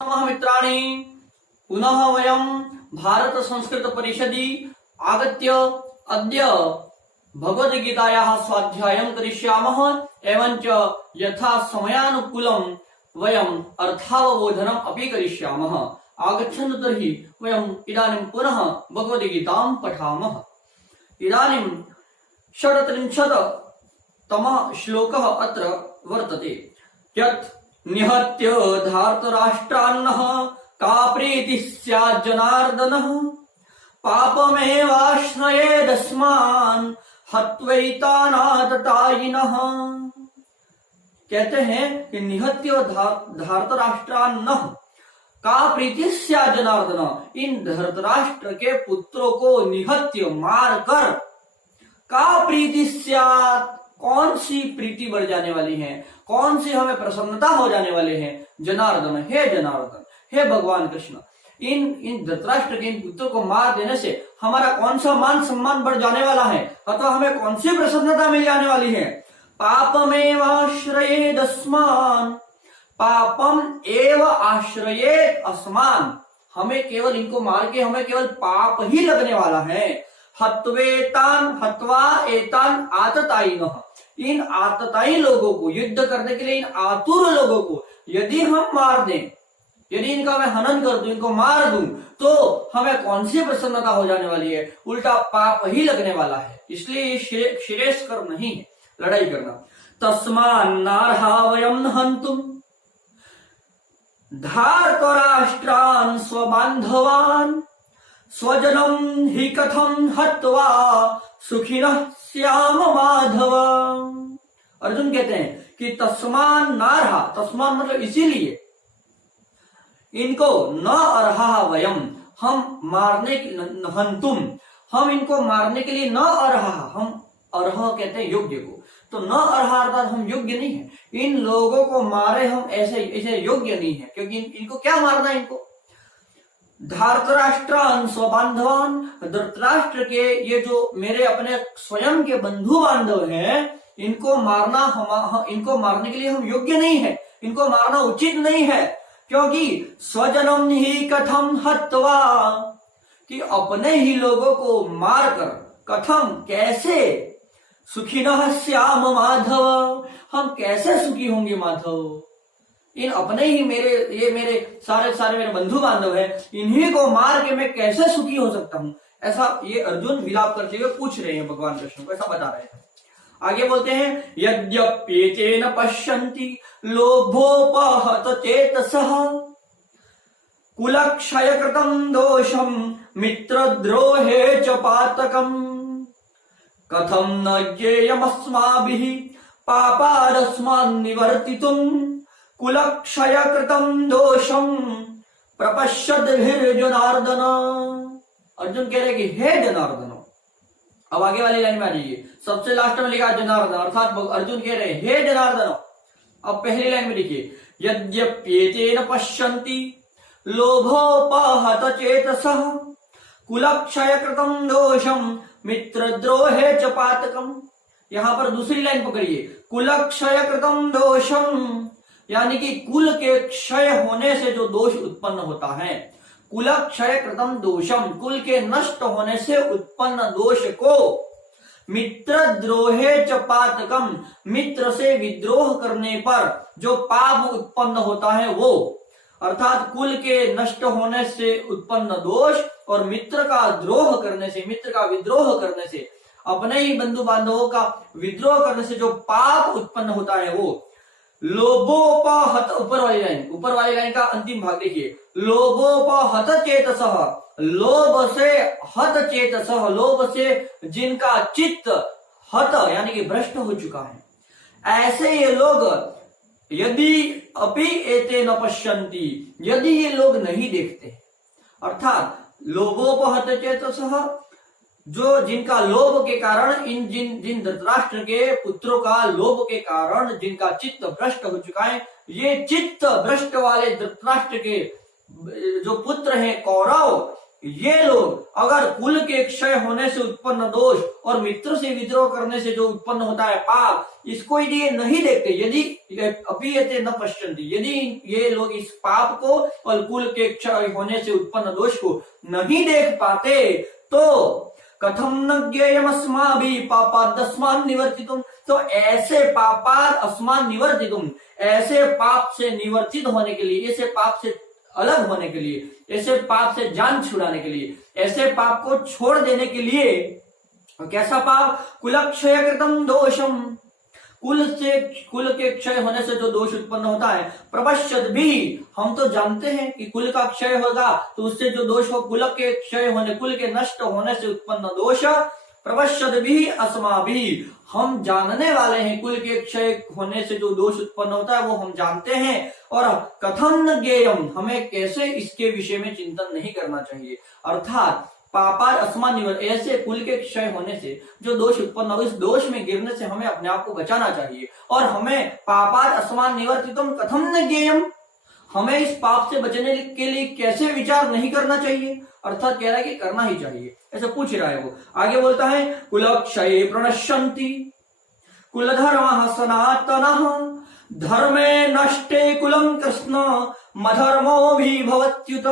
नमः मित्राणि, पुनः वयं भारत संस्कृत परिषदि आगत्य अद्य भगवद्गीतायाः स्वाध्यायं करिष्यामः एवं च यथा समयानुकूलं वयम् अर्थावबोधनम् अपि करिष्यामः। आगच्छन्तु तर्हि वयम् इदानीं पुनः भगवद्गीतां पठामः। इदानीं 37 तमः श्लोकः अत्र वर्तते। यत् निहत्य धार्तराष्ट्रान्नः का प्रीतिः स्यात् जनार्दनः पापमेवाश्रयेदस्मान् हत्वैतानाततायिनः। कहते हैं कि निहत्य धार्तराष्ट्रान्नः का प्रीतिः स्यात् जनार्दनः, इन धृतराष्ट्र के पुत्रों को निहत्य मार कर का प्रीति स्यात्, कौन सी प्रीति बढ़ जाने वाली है, कौन सी हमें प्रसन्नता हो जाने वाले हैं। जनार्दन, हे जनार्दन, हे भगवान कृष्ण, इन धृतराष्ट्र के इन पुत्रों को मार देने से हमारा कौन सा मान सम्मान बढ़ जाने वाला है, अथवा हमें कौन सी प्रसन्नता मिल जाने वाली है। पापमेवाश्रयेद अस्मान्, पापम एव आश्रयेत अस्मान्, हमें केवल इनको मार के हमें केवल पाप ही लगने वाला है। हत्वेतान हत्वा एतान आततायिनः, इन आतताई लोगों को, युद्ध करने के लिए इन आतुर लोगों को यदि हम मार दें, यदि इनका मैं हनन कर दूं, इनको मार दूं, तो हमें कौन सी प्रसन्नता हो जाने वाली है, उल्टा पाप ही लगने वाला है। इसलिए ये श्रेयस्कर नहीं है लड़ाई करना। तस्मान्नार्हा वयं हन्तुं धार्तराष्ट्रान् स्वबान्धवान् स्वजनं हि कथं हत्वा सुखिनः स्याम माधव। अर्जुन कहते हैं कि तस्मान नारहा, तस्मान मतलब इसीलिए, इनको न अर्हा वयम, हम मारने हंतुम, हम इनको मारने के लिए न अर्हा, हम अर्ह कहते हैं योग्य को, तो न अर्हा अर्थात हम योग्य नहीं है। इन लोगों को मारे हम ऐसे योग्य नहीं है, क्योंकि इनको क्या मारना है, इनको धार्तराष्ट्रान् स्वबान्धवान्, धृतराष्ट्र के ये जो मेरे अपने स्वयं के बंधु बांधव हैं, इनको मारने के लिए हम योग्य नहीं है, इनको मारना उचित नहीं है। क्योंकि स्वजनम ही कथम हत्वा, कि अपने ही लोगों को मारकर, कथम कैसे, सुखिनः स्याम माधव, हम कैसे सुखी होंगे माधव। इन अपने ही मेरे सारे मेरे बंधु बांधव हैं, इन्हीं को मार के मैं कैसे सुखी हो सकता हूं, ऐसा ये अर्जुन विलाप करते हुए पूछ रहे हैं भगवान कृष्ण को, ऐसा बता रहे हैं। आगे बोलते हैं यद्यप्येतेन पश्यन्ति लोभोपहत चेतसः कुलक्षयकृतं दोषं मित्रद्रोहे च पातकम् कथं न ज्ञेयमस्माभिः पापादस्मान् निवर्तितुम् कुलक्षयकृतं दोषं प्रपश्यद्भिर्जनार्दन। अर्जुन कह रहे कि हे जनार्दन, अब आगे वाली लाइन में आ जाइए, सबसे लास्ट में लिखा जनार्दन, अर्थात अर्जुन कह रहे हे जनार्दन। अब पहली लाइन में लिखिए यद्यप्येतेन पश्यन्ति लोभोपहत चेतसः कुलक्षयकृतं दोषं मित्रद्रोहे च पातकम्। यहां पर दूसरी लाइन पकड़िए, कुलक्षयकृतं दोषं, यानी कि कुल के क्षय होने से जो दोष उत्पन्न होता है, कुल क्षय कृतम दोषम, कुल के नष्ट होने से उत्पन्न दोष को मित्र द्रोहे च पातकम, मित्र से विद्रोह करने पर जो पाप उत्पन्न होता है वो, अर्थात कुल के नष्ट होने से उत्पन्न दोष और मित्र का द्रोह करने से, मित्र का विद्रोह करने से, अपने ही बंधु बांधवों का विद्रोह करने से जो पाप उत्पन्न होता है वो लोभोपहत, ऊपर वाली लाइन का अंतिम भाग देखिए, लोभोपहत चेतसः, लोभ से हत चेतसः, लोभ से जिनका चित्त हत यानी कि भ्रष्ट हो चुका है, ऐसे ये लोग यदि अपि एते न पश्यन्ति, यदि ये लोग नहीं देखते, अर्थात लोभोपहत चेतसः, जो जिनका लोभ के कारण, जिन धृतराष्ट्र के पुत्रों का लोभ के कारण जिनका चित्त भ्रष्ट हो चुका है, ये चित्त भ्रष्ट वाले धृतराष्ट्र के जो पुत्र हैं कौरव, ये लोग अगर कुल के क्षय होने से उत्पन्न दोष और मित्र से विद्रोह करने से जो उत्पन्न होता है पाप, इसको यदि ये नहीं देखते, यदि अपीयते न पश्यन्ति, यदि ये लोग इस पाप को और कुल के क्षय होने से उत्पन्न दोष को नहीं देख पाते तो कथम न ज्ञेयम अस्माभिः पापादस्मान् निवर्तितुम्, तो ऐसे पापाद अस्मान् निवर्तितुम्, ऐसे पाप से निवर्तित होने के लिए, ऐसे पाप से अलग होने के लिए, ऐसे पाप से जान छुड़ाने के लिए, ऐसे पाप को छोड़ देने के लिए, कैसा पाप? कुलक्षय कृतम दोषम, कुल के क्षय होने से जो दोष उत्पन्न होता है, प्रपश्यत भी, हम तो जानते हैं कि कुल का क्षय होगा तो उससे जो दोष हो, कुल के क्षय होने, कुल के नष्ट होने से उत्पन्न दोष, प्रपश्यत भी अस्माभिः, हम जानने वाले हैं, कुल के क्षय होने से जो दोष उत्पन्न होता है वो हम जानते हैं। और कथम न ज्ञेयम, हमें कैसे इसके विषय में चिंतन नहीं करना चाहिए, अर्थात पापाद अस्मान् निवर्त, ऐसे कुल के क्षय होने से जो दोष उत्पन्न हो, इस दोष में गिरने से हमें अपने आप को बचाना चाहिए। और हमें पापाद अस्मान् निवर्तितुम् कथम न ज्ञेयम, हमें इस पाप से बचने के लिए कैसे विचार नहीं करना चाहिए, अर्थात कह रहा है कि करना ही चाहिए, ऐसा पूछ रहा है वो। आगे बोलता है कुलक्षये प्रणश्यन्ति कुलधर्मः सनातनः धर्मे नष्टे कुलं कृष्ण मधर्मो भी भवत्युत।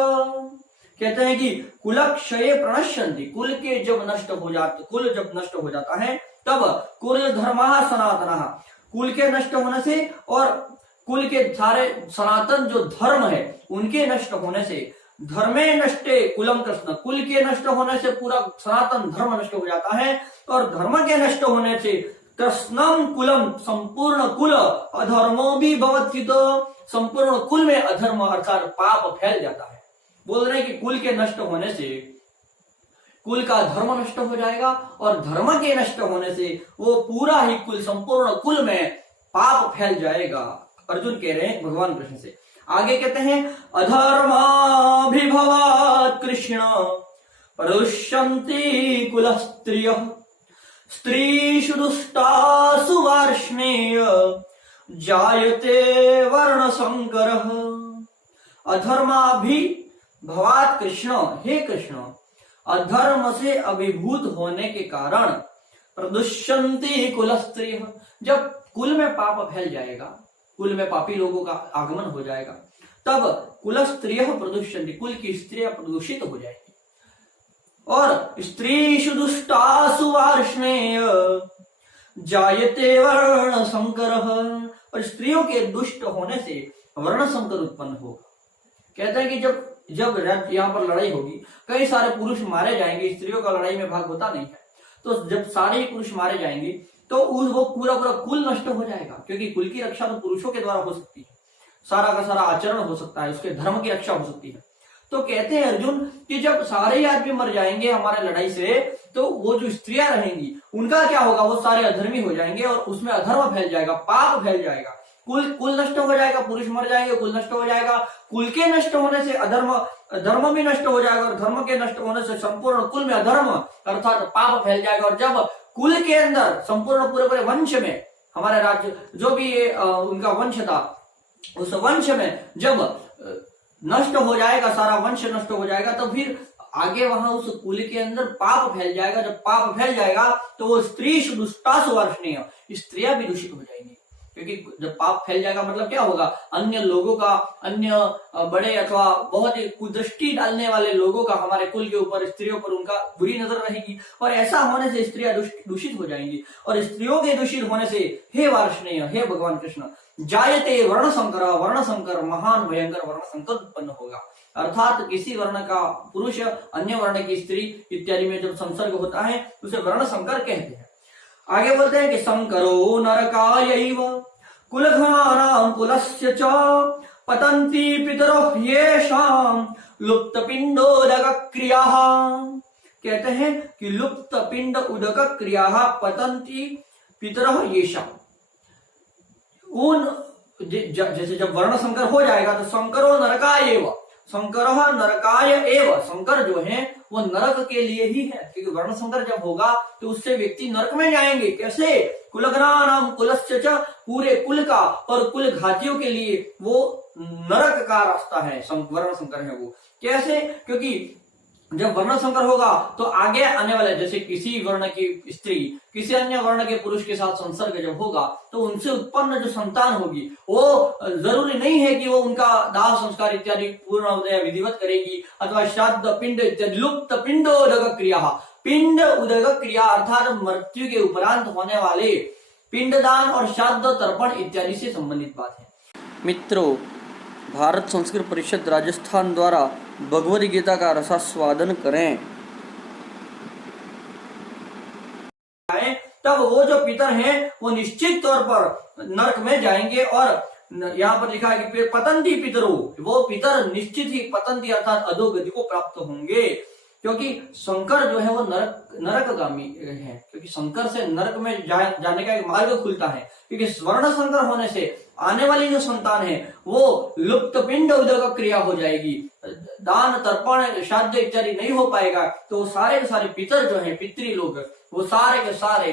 कहते हैं कि कुलक्षये प्रणश्यन्ति, कुल के जब नष्ट हो जाते, कुल जब नष्ट हो जाता है तब कुल धर्मः सनातनः, कुल के नष्ट होने से और कुल के सारे सनातन जो धर्म है उनके नष्ट होने से, धर्मे नष्टे कुलम कृष्ण, कुल के नष्ट होने से पूरा सनातन धर्म नष्ट हो जाता है, और धर्म के नष्ट होने से कृष्णम कुलम, संपूर्ण कुल, अधर्मो भी भवत्युत, संपूर्ण कुल में अधर्म अर्थात पाप फैल जाता है। बोल रहे हैं कि कुल के नष्ट होने से कुल का धर्म नष्ट हो जाएगा, और धर्म के नष्ट होने से वो पूरा ही कुल, संपूर्ण कुल में पाप फैल जाएगा। अर्जुन कह रहे हैं भगवान कृष्ण से। आगे कहते हैं अधर्माभिभवात् कृष्ण प्रदुष्यन्ति कुलस्त्रियः स्त्रीषु दुष्टासु वार्ष्णेय जायते वर्ण संकरः। अधर्माभिभवात् कृष्ण, हे कृष्ण, अधर्म से अभिभूत होने के कारण प्रदुष्यन्ति कुलस्त्रियः, जब कुल में पाप फैल जाएगा, कुल में पापी लोगों का आगमन हो जाएगा, तब कुलस्त्रियः प्रदुष्यन्ति, कुल की स्त्रियां प्रदूषित हो जाएगी। और स्त्रीषु दुष्टासु वार्ष्णेय जायते वर्ण संकरः, और स्त्रियों के दुष्ट होने से वर्ण संकर उत्पन्न होगा। कहते हैं कि जब यहाँ पर लड़ाई होगी, कई सारे पुरुष मारे जाएंगे, स्त्रियों का लड़ाई में भाग होता नहीं है, तो जब सारे पुरुष मारे जाएंगे तो वो पूरा कुल नष्ट हो जाएगा, क्योंकि कुल की रक्षा तो पुरुषों के द्वारा हो सकती है, सारा का सारा आचरण हो सकता है, उसके धर्म की रक्षा हो सकती है। तो कहते हैं अर्जुन कि जब सारे ही आदमी मर जाएंगे हमारे लड़ाई से, तो वो जो स्त्रियां रहेंगी उनका क्या होगा, वो सारे अधर्मी हो जाएंगे और उसमें अधर्म फैल जाएगा, पाप फैल जाएगा, कुल नष्ट हो जाएगा, पुरुष मर जाएंगे, कुल नष्ट हो जाएगा, कुल के नष्ट होने से धर्म भी नष्ट हो जाएगा, और धर्म के नष्ट होने से संपूर्ण कुल में अधर्म अर्थात पाप फैल जाएगा। और जब कुल के अंदर संपूर्ण पूरे वंश में, हमारे राज्य जो भी उनका वंश था, उस वंश में जब नष्ट हो जाएगा, सारा वंश नष्ट हो जाएगा, तो फिर आगे वहां उस कुल के अंदर पाप फैल जाएगा। जब पाप फैल जाएगा तो वो स्त्रीषु दुष्टासु वार्ष्णेय, स्त्रियां भी दूषित हो जाएंगी, क्योंकि जब पाप फैल जाएगा मतलब क्या होगा, अन्य लोगों का, अन्य बड़े अथवा बहुत ही कुदृष्टि डालने वाले लोगों का हमारे कुल के ऊपर, स्त्रियों पर उनका बुरी नजर रहेगी, और ऐसा होने से स्त्रियां दूषित हो जाएंगी। और स्त्रियों के दूषित होने से हे वार्ष्णेय, हे भगवान कृष्ण, जायते वर्ण संकर, वर्ण संकर महान भयंकर वर्ण संकर उत्पन्न होगा, अर्थात किसी वर्ण का पुरुष अन्य वर्ण की स्त्री इत्यादि में जब संसर्ग होता है उसे वर्ण संकर कहते हैं। आगे बोलते हैं कि संकरो नरकायैव कुलघ्नानां कुलस्य च पतन्ति पितरो ह्येषां लुप्त पिंडोदक क्रियाः। कहते हैं कि लुप्त पिंड उदक क्रियाः पतन्ति पितरो ह्येषां, उन जैसे जब वर्ण संकर हो जाएगा तो संकरो नरकायैव, संकरः नरकाय एव, संकर जो है वो नरक के लिए ही है, क्योंकि वर्ण संकर जब होगा तो उससे व्यक्ति नरक में जाएंगे। कैसे? कुलघ्नानां कुलस्य च, पूरे कुल का और कुल घातियों के लिए वो नरक का रास्ता है, वर्ण संकर है वो। कैसे? क्योंकि जब वर्ण संकर होगा तो आगे आने वाले, जैसे किसी वर्ण की स्त्री किसी अन्य वर्ण के पुरुष के साथ संसर्ग जब होगा तो उनसे उत्पन्न जो संतान होगी वो जरूरी नहीं है कि वो उनका दाह संस्कार इत्यादि पूर्ण विधिवत करेगी अथवा श्राद्ध पिंड इत्यादि लुप्त पिंडोदक क्रिया, पिंड उदक क्रिया अर्थात मृत्यु के उपरांत होने वाले पिंडदान और श्राद्ध तर्पण इत्यादि से संबंधित बात है। मित्रों, भारत संस्कृत परिषद राजस्थान द्वारा भगवद गीता का रसास्वादन करें, तब वो जो पितर हैं वो निश्चित तौर पर नरक में जाएंगे। और यहाँ पर लिखा है कि पतंती पितरो, वो पितर निश्चित ही पतंती अर्थात अधोगति को प्राप्त होंगे, क्योंकि शंकर जो है वो नरकगामी है, क्योंकि शंकर से नरक में जाने का एक मार्ग खुलता है, क्योंकि स्वर्ण शंकर होने से आने वाली जो संतान है वो लुप्त पिंड उदक क्रिया हो जाएगी, दान तर्पण श्राद्ध इत्यादि नहीं हो पाएगा, तो सारे के सारे पितर जो है पितृ लोग वो सारे के सारे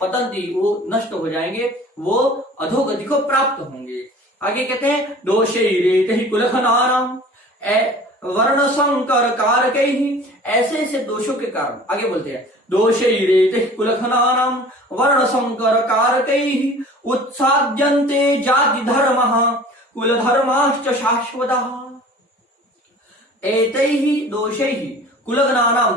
पतंती वो नष्ट हो जाएंगे, वो अधोगति को प्राप्त होंगे। आगे कहते हैं दोषैरेत ही कुलखनानाम वर्ण संकर कारकै ही, ऐसे ऐसे दोषों के कारण, आगे बोलते हैं दोषैरेत कुलखनानाम वर्ण संकर कारकै ही उत्साद्यन्ते जाति धर्मः कुल धर्माश्च शाश्वतः। एतैहि दोषैहि कुलघ्नानाम,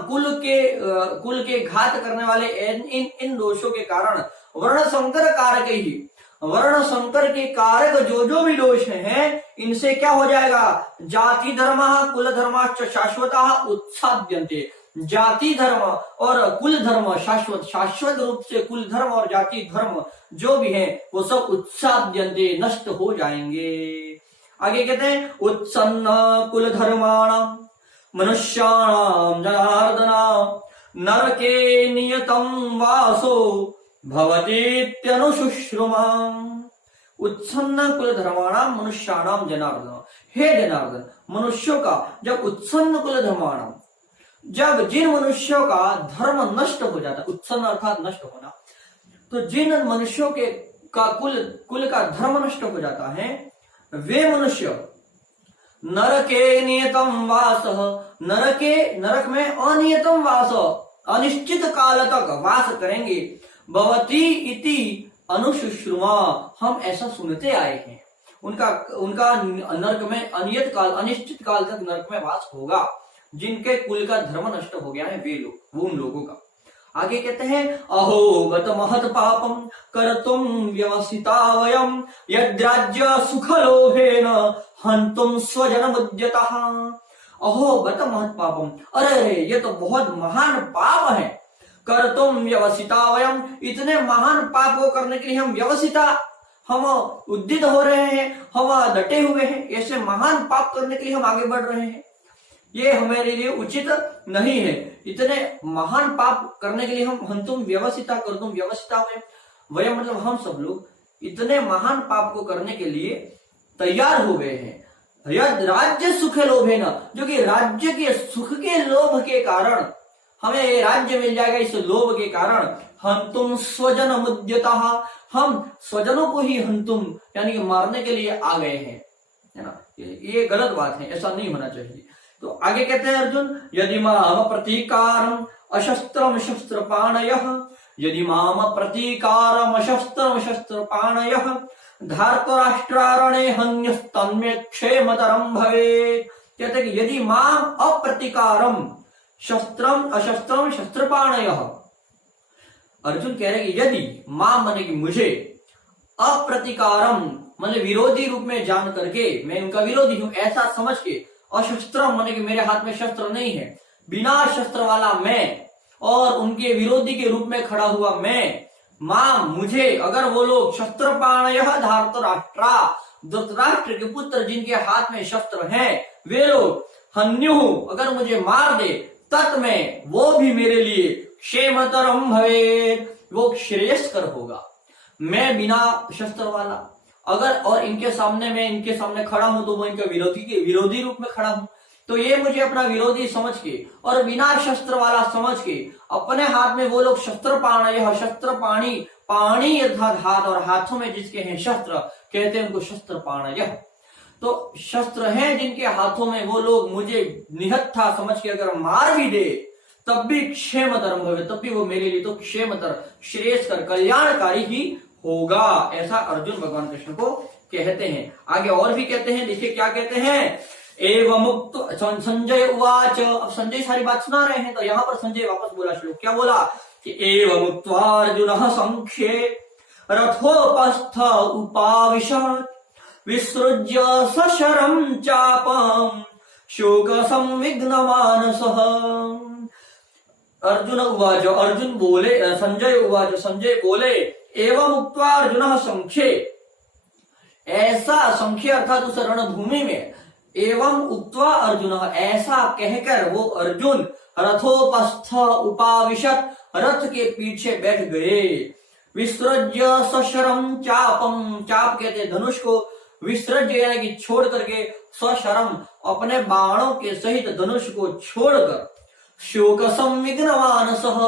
कुल के घात करने वाले इन दोषों के कारण वर्ण संकर कारकैहि, वर्ण संकर के कारक जो भी दोष हैं इनसे क्या हो जाएगा, जाति धर्म कुल धर्माश्च शाश्वतः उत्साद्यन्ते, जाति धर्म और कुल धर्म शाश्वत रूप से कुल धर्म और जाति धर्म जो भी है वो सब उत्साद्यन्ते नष्ट हो जाएंगे। आगे कहते हैं उत्सन्न कुल धर्माणाम मनुष्याणाम जनार्दना नरके नियतम वासो भवतीत्यनुशुश्रुमा। उत्सन्न कुल धर्माणाम मनुष्याणाम जनार्दन, हे जनार्दन मनुष्यों का जब उत्सन्न कुल धर्माणाम, जब जिन मनुष्यों का धर्म नष्ट हो जाता, उत्सन्न अर्थात नष्ट होना, तो जिन मनुष्यों के का कुल का धर्म नष्ट हो जाता है वे मनुष्य नरके नियतम वास, नरक में अनियतम वास अनिश्चित काल तक वास करेंगे। भवती इति अनुशुश्रुमा, हम ऐसा सुनते आए हैं, उनका नरक में अनियत काल अनिश्चित काल तक नरक में वास होगा, जिनके कुल का धर्म नष्ट हो गया है वे लोग, वो उन लोगों का। आगे कहते हैं अहो गत महत पापम कर्तुम व्यवसिता वयम यद्राज्य सुखलोभेन हंतुम स्वजन मुद्यतः। अहो गत महत पापम, अरे ये तो बहुत महान पाप है। कर्तुम व्यवसिता वयम, इतने महान पाप को करने के लिए हम व्यवसिता, हम उद्यत हो रहे हैं, हम डटे हुए हैं, ऐसे महान पाप करने के लिए हम आगे बढ़ रहे हैं, ये हमारे लिए उचित नहीं है। इतने महान पाप करने के लिए हम हंतुम व्यवसिता कर्तुम व्यवसिता वयम मतलब हम सब लोग इतने महान पाप को करने के लिए तैयार हो गए हैं। यद राज्य सुख लोभे न, जो कि राज्य के सुख के लोभ के कारण हमें ये राज्य मिल जाएगा, इस लोभ के कारण हंतुम स्वजन मुद्यतः, हम स्वजनों को ही हंतुम यानी कि मारने के लिए आ गए हैं, है ना। ये गलत बात है, ऐसा नहीं होना चाहिए। तो आगे कहते हैं अर्जुन यदि माम प्रतीकारम अशस्त्रम शस्त्रपाणयः, यदि माम प्रतीकारम अशस्त्रम शस्त्रपाणयः धार्तराष्ट्रारणे हन्यस्तन्मे क्षेमतरम भवेत्। कहते हैं कि यदि माम अप्रतीकारम शस्त्रम अशस्त्रम शस्त्रपाणयः, अर्जुन कह रहे कि यदि माम माने कि मुझे, अप्रतीकारम मतलब विरोधी रूप में जान करके, मैं उनका विरोधी हूं ऐसा समझ के, अशस्त्रम माने कि मेरे हाथ में शस्त्र नहीं है, बिना शस्त्र वाला मैं और उनके विरोधी के रूप में खड़ा हुआ मैं, मां मुझे, अगर वो लोग शस्त्रपाणयः धार्तराष्ट्रा, धृतराष्ट्र के पुत्र जिनके हाथ में शस्त्र हैं वे लोग हन्युः अगर मुझे मार दे, तत् में वो भी मेरे लिए क्षेमतरम भवेत्, वो श्रेयस्कर होगा। मैं बिना शस्त्र वाला अगर और इनके सामने खड़ा हूं तो वो इनके विरोधी रूप में खड़ा हूं, तो ये मुझे अपना विरोधी समझ के और बिना शस्त्र वाला समझ के अपने हाथ में वो लोग शस्त्रपाणयः, शस्त्रपाणी, पाणी अर्थात हाथ, और हाथों में जिसके हैं शस्त्र कहते हैं उनको शस्त्रपाणयः। तो शस्त्र हैं जिनके हाथों में, वो लोग मुझे निहत्था समझ के अगर मार भी दे तब भी क्षेमतरम भवे, तब भी वो मेरे लिए तो क्षेमतर, श्रेयस्कर, कल्याणकारी ही होगा, ऐसा अर्जुन भगवान कृष्ण को कहते हैं। आगे और भी कहते हैं, देखिए क्या कहते हैं। एवं मुक्त संजय उवाच, अब संजय सारी बात सुना रहे हैं, तो यहां पर संजय वापस बोला श्लोक, क्या बोला कि एवं मुक्त्वार्जुनः संख्ये रथोपस्थ उपाविशत् विसृज्य सशरं चापं शोक संविघ्न मानसः। अर्जुन उवाच, अर्जुन बोले, संजय उवाच, संजय बोले, एवं उक्त्वा अर्जुनः संख्ये, ऐसा संख्य अर्थात उस रणभूमि में, एवं उक्त्वा अर्जुन, ऐसा कहकर वो अर्जुन रथोपस्थ उपाविशत, रथ के पीछे बैठ गए। विसृज्य सशरम चापम, चाप कहते धनुष को, विसृज्य यानी कि छोड़ करके, सशरम अपने बाणों के सहित धनुष को छोड़कर, शोक संविघ्न मानसः,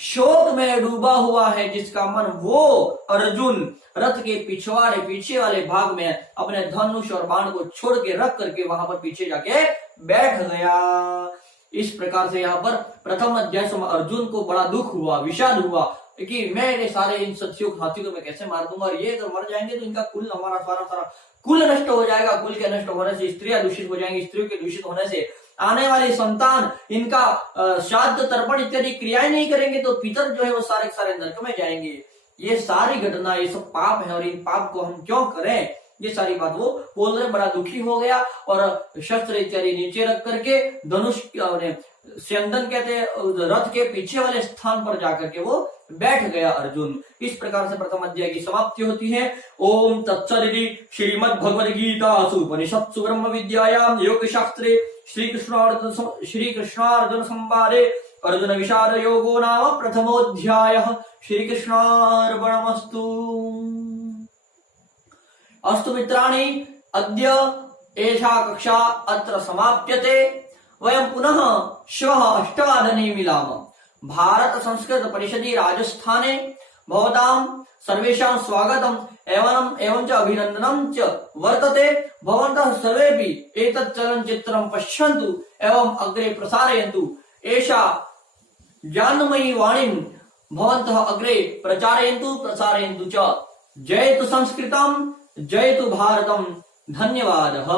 शोक में डूबा हुआ है जिसका मन, वो अर्जुन रथ के पिछवाड़े, पीछे वाले भाग में अपने धनुष और बाण को छोड़ के रख करके वहां पर पीछे जाके बैठ गया। इस प्रकार से यहाँ पर प्रथम अध्याय में अर्जुन को बड़ा दुख हुआ, विषाद हुआ कि मैं सारे इन साथियों को मैं कैसे मार दूंगा, और ये अगर मर जाएंगे तो इनका कुल, हमारा सारा कुल नष्ट हो जाएगा, कुल के नष्ट होने से स्त्रियां दूषित हो जाएंगी, स्त्रियों के दूषित होने से आने वाली संतान इनका श्राद्ध तर्पण इत्यादि क्रियाएं नहीं करेंगे तो पितर जो है वो सारे सारे नरक में जाएंगे। ये सारी घटना, ये सब पाप है और इन पाप को हम क्यों करें, ये सारी बात वो बोल रहे। बड़ा दुखी हो गया और शस्त्र इत्यादि नीचे रख करके धनुष स्यंदन कहते हैं, रथ के पीछे वाले स्थान पर जाकर के वो बैठ गया अर्जुन। इस प्रकार से प्रथम अध्याय की समाप्ति होती है। ओम तत्सदिति श्रीमद् भगवद गीतासु उपनिषत्सु ब्रह्म विद्यायां योग शास्त्रे श्री कृष्णार्जुन संवादे अर्जुन विषाद योगो नाम प्रथमोऽध्यायः। श्री कृष्णार्पणमस्तु। अस्तु मित्राणि, अद्य एषा कक्षा अत्र समाप्यते। वयं पुनः श्वः 8:00 मिलामः। भारत संस्कृत परिषदि राजस्थाने भवतां सर्वेषां स्वागतम् एवं च अभिनन्दनं च वर्तते। भवन्तः सर्वेपि एतत् चलनचित्रं पश्यन्तु एवं अग्रे प्रसारयन्तु। एषा ज्ञानमयी वाणीं भवन्तः अग्रे प्रसारयन्तु च। जयतु संस्कृतं, जयतु भारतम्। धन्यवादः।